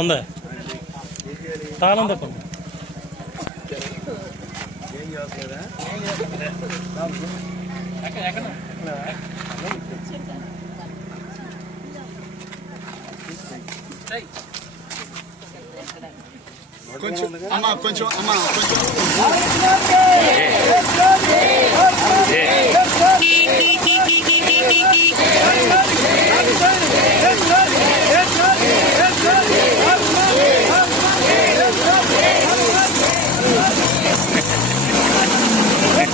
ఉంది తాళం తప్పండి కొంచెం అమ్మా కొంచెం అమ్మా కొంచెం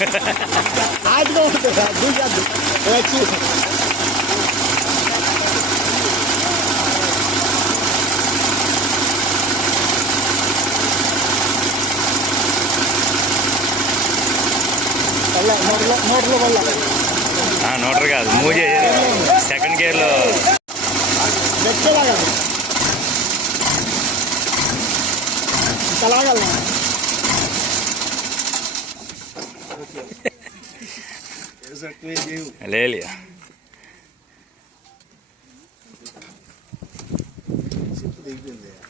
I don't know what to do. Let's see. Notre காது மூஜி second கேர்ல தலாகல் தலாகல் தலாகல் Olha ele, ó. Você poderia vender.